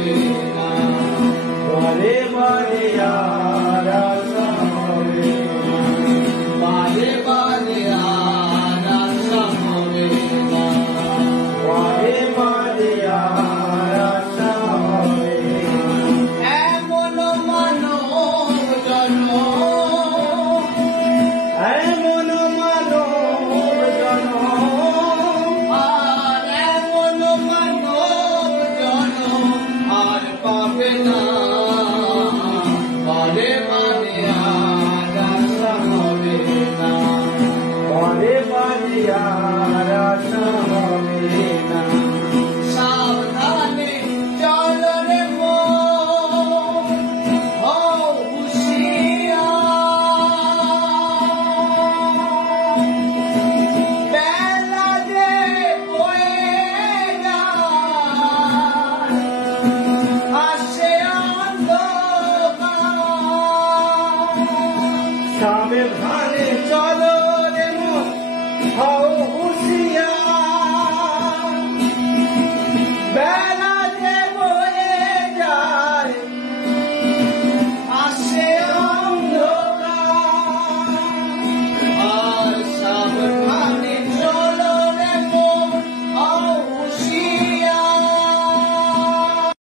হবে না, বারে বারে আর আশা হবে না, বারে বারে আর আশা হবে না, বারে বারে আর আশা হবে না। এমন মানব জন্ম, এমন মানব জন্ম, আর এমন মানব জন্ম আর পাবে না, বারে বারে আর আশা হবে না, বারে বারে আর আশা হবে না। সাবধানে চল রে মন, হও হুঁশিয়ার, বেলা যে বয়ে যায়, আসে অন্ধকার। সাবধানে চল রে মন, হও হুঁশিয়ার।